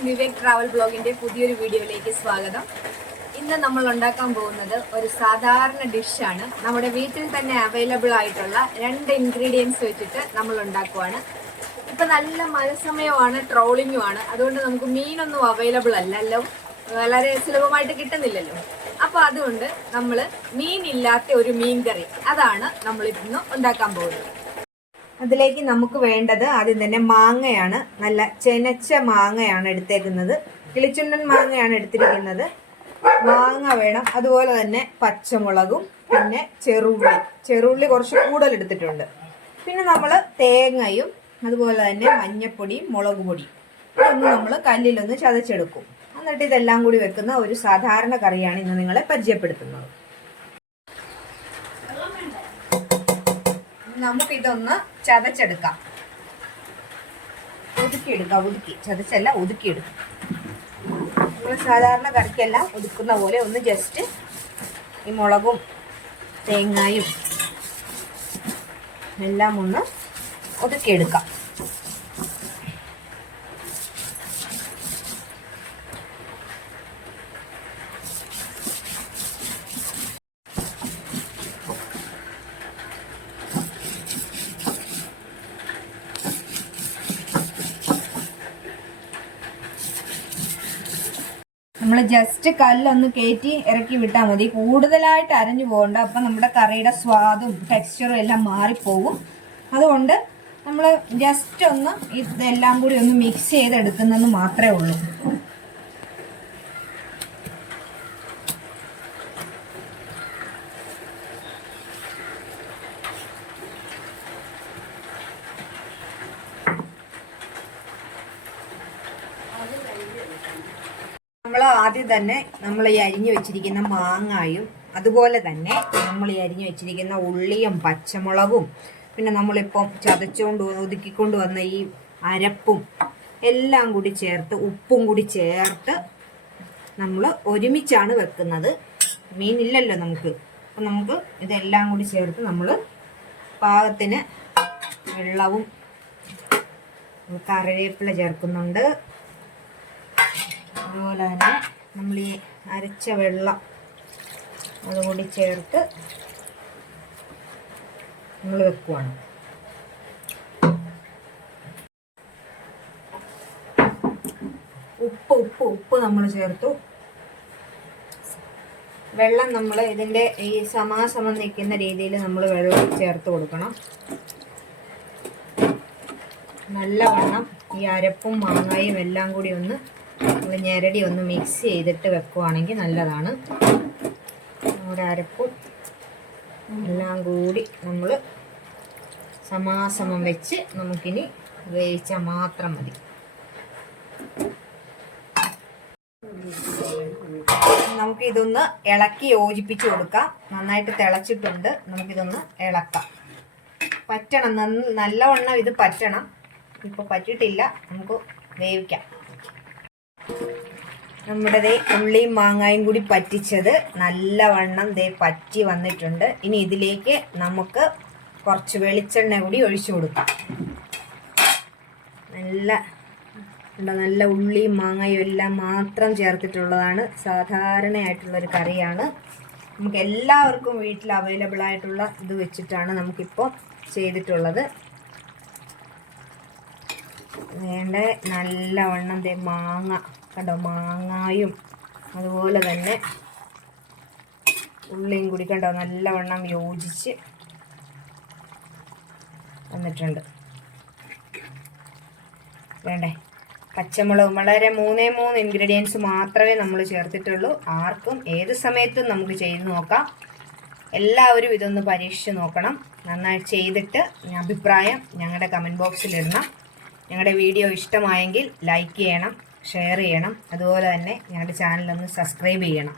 എല്ലാവർക്കും വിവേക് ട്രാവൽ ബ്ലോഗിന്റെ പുതിയൊരു വീഡിയോയിലേക്ക് സ്വാഗതം. ഇന്ന് നമ്മൾ ഉണ്ടാക്കാൻ പോകുന്നത് ഒരു സാധാരണ ഡിഷാണ്. നമ്മുടെ വീട്ടിൽ തന്നെ അവൈലബിൾ ആയിട്ടുള്ള 2 ഇൻഗ്രീഡിയൻസ് വെച്ചിട്ട് നമ്മൾ ഉണ്ടാക്കുവാണ്. ഇപ്പൊ നല്ല മഴ സമയമാണ്, ട്രോളിങ്ങുമാണ്. അതുകൊണ്ട് നമുക്ക് മീനൊന്നും അവൈലബിൾ അല്ലല്ലോ, വളരെ സുലഭമായിട്ട് കിട്ടുന്നില്ലല്ലോ. അപ്പൊ അതുകൊണ്ട് നമ്മൾ മീനില്ലാത്ത ഒരു മീൻ കറി, അതാണ് നമ്മൾ ഇന്ന് ഉണ്ടാക്കാൻ പോകുന്നത്. അതിലേക്ക് നമുക്ക് വേണ്ടത് ആദ്യം തന്നെ മാങ്ങയാണ്. നല്ല ചെനച്ച മാങ്ങയാണ് എടുത്തേക്കുന്നത്. കിളിച്ചുണ്ടൻ മാങ്ങയാണ് എടുത്തിരിക്കുന്നത്. മാങ്ങ വേണം. അതുപോലെ തന്നെ പച്ചമുളകും പിന്നെ ചെറുള്ളി കുറച്ച് കൂടുതൽ എടുത്തിട്ടുണ്ട്. പിന്നെ നമ്മൾ തേങ്ങയും അതുപോലെ തന്നെ മഞ്ഞപ്പൊടിയും മുളക് പൊടിയും ഇതൊന്ന് നമ്മൾ കല്ലിലൊന്ന് ചതച്ചെടുക്കും. എന്നിട്ട് ഇതെല്ലാം കൂടി വെക്കുന്ന ഒരു സാധാരണ കറിയാണ് ഇന്ന് നിങ്ങളെ പരിചയപ്പെടുത്തുന്നത്. നമുക്കിതൊന്ന് ചതച്ചെടുക്കാം. ഒതുക്കിയെടുക്കാം. നമ്മൾ സാധാരണ കറിക്കെല്ലാം ഒതുക്കുന്ന പോലെ ഒന്ന് ജസ്റ്റ് ഈ മുളകും തേങ്ങായും എല്ലാം ഒന്ന് ഒതുക്കിയെടുക്കാം. നമ്മൾ ജസ്റ്റ് കല്ലൊന്ന് കയറ്റി ഇറക്കി വിട്ടാൽ മതി. കൂടുതലായിട്ട് അരഞ്ഞു പോകണ്ട. അപ്പം നമ്മുടെ കറിയുടെ സ്വാദും ടെക്സ്ചറും എല്ലാം മാറിപ്പോകും. അതുകൊണ്ട് നമ്മൾ ജസ്റ്റ് ഒന്ന് ഇതെല്ലാം കൂടി ഒന്ന് മിക്സ് ചെയ്തെടുക്കുന്നതെന്ന് മാത്രമേ ഉള്ളൂ. നമ്മൾ ആദ്യം തന്നെ നമ്മൾ ഈ അരിഞ്ഞു വെച്ചിരിക്കുന്ന മാങ്ങായും അതുപോലെ തന്നെ നമ്മൾ ഈ അരിഞ്ഞു വെച്ചിരിക്കുന്ന ഉള്ളിയും പച്ചമുളകും പിന്നെ നമ്മളിപ്പം ഒതുക്കിക്കൊണ്ട് വന്ന ഈ അരപ്പും എല്ലാം കൂടി ചേർത്ത് ഉപ്പും കൂടി ചേർത്ത് നമ്മൾ ഒരുമിച്ചാണ് വെക്കുന്നത്. മീനില്ലല്ലോ നമുക്ക്. അപ്പം നമുക്ക് ഇതെല്ലാം കൂടി ചേർത്ത് നമ്മൾ പാകത്തിന് വെള്ളവും കറിവേപ്പില ചേർക്കുന്നുണ്ട്. അതുപോലെ തന്നെ നമ്മൾ ഈ അരച്ച വെള്ളം അതുകൂടി ചേർത്ത് നമ്മൾ വെക്കുവാണ്. ഉപ്പ് നമ്മൾ ചേർത്തു. വെള്ളം നമ്മൾ ഇതിൻ്റെ ഈ സമാസമം നിൽക്കുന്ന രീതിയിൽ നമ്മൾ വെള്ളം ചേർത്ത് കൊടുക്കണം. നല്ലവണ്ണം ഈ അരപ്പും മാങ്ങായും എല്ലാം കൂടി ഒന്ന് ഞെരടി ഒന്ന് മിക്സ് ചെയ്തിട്ട് വെക്കുവാണെങ്കിൽ നല്ലതാണ്. നമ്മുടെ അരപ്പും എല്ലാം കൂടി നമ്മൾ സമാസമം വെച്ച് നമുക്കിനി വേവിച്ചാൽ മാത്രം മതി. നമുക്കിതൊന്ന് ഇളക്കി യോജിപ്പിച്ച് കൊടുക്കാം. നന്നായിട്ട് തിളച്ചിട്ടുണ്ട്. നമുക്കിതൊന്ന് ഇളക്കാം. പറ്റണം, നല്ലവണ്ണം ഇത് പറ്റണം. ഇപ്പോൾ പറ്റിയിട്ടില്ല, നമുക്ക് വേവിക്കാം. നമ്മുടെ ഉള്ളിയും മാങ്ങായും കൂടി പറ്റിച്ചത് നല്ലവണ്ണം പറ്റി വന്നിട്ടുണ്ട്. ഇനി ഇതിലേക്ക് നമുക്ക് കുറച്ച് വെളിച്ചെണ്ണ കൂടി ഒഴിച്ചു കൊടുക്കാം. നല്ല ഉള്ളിയും മാങ്ങയും എല്ലാം മാത്രം ചേർത്തിട്ടുള്ളതാണ്. സാധാരണയായിട്ടുള്ളൊരു കറിയാണ്. നമുക്ക് എല്ലാവർക്കും വീട്ടിൽ അവൈലബിൾ ആയിട്ടുള്ള ഇത് വെച്ചിട്ടാണ് നമുക്കിപ്പോൾ ചെയ്തിട്ടുള്ളത്. വേണ്ട നല്ലവണ്ണം മാങ്ങ കണ്ടോ, മാങ്ങായും അതുപോലെ തന്നെ ഉള്ളിയും കൂടി കണ്ടോ നല്ലവണ്ണം യോജിച്ച് വന്നിട്ടുണ്ട്. വേണ്ടേ പച്ചമുളക് വളരെ 3 ഇൻഗ്രീഡിയൻസ് മാത്രമേ നമ്മൾ ചേർത്തിട്ടുള്ളൂ. ആർക്കും ഏത് സമയത്തും നമുക്ക് ചെയ്ത് നോക്കാം. എല്ലാവരും ഇതൊന്ന് പരീക്ഷിച്ച് നോക്കണം. നന്നായി ചെയ്തിട്ട് അഭിപ്രായം ഞങ്ങളുടെ കമൻറ്റ് ബോക്സിൽ ഇടണം. ഞങ്ങളുടെ വീഡിയോ ഇഷ്ടമായെങ്കിൽ ലൈക്ക് ചെയ്യണം, ഷെയർ ചെയ്യണം. അതുപോലെ തന്നെ ഞങ്ങളുടെ ചാനലൊന്ന് സബ്സ്ക്രൈബ് ചെയ്യണം.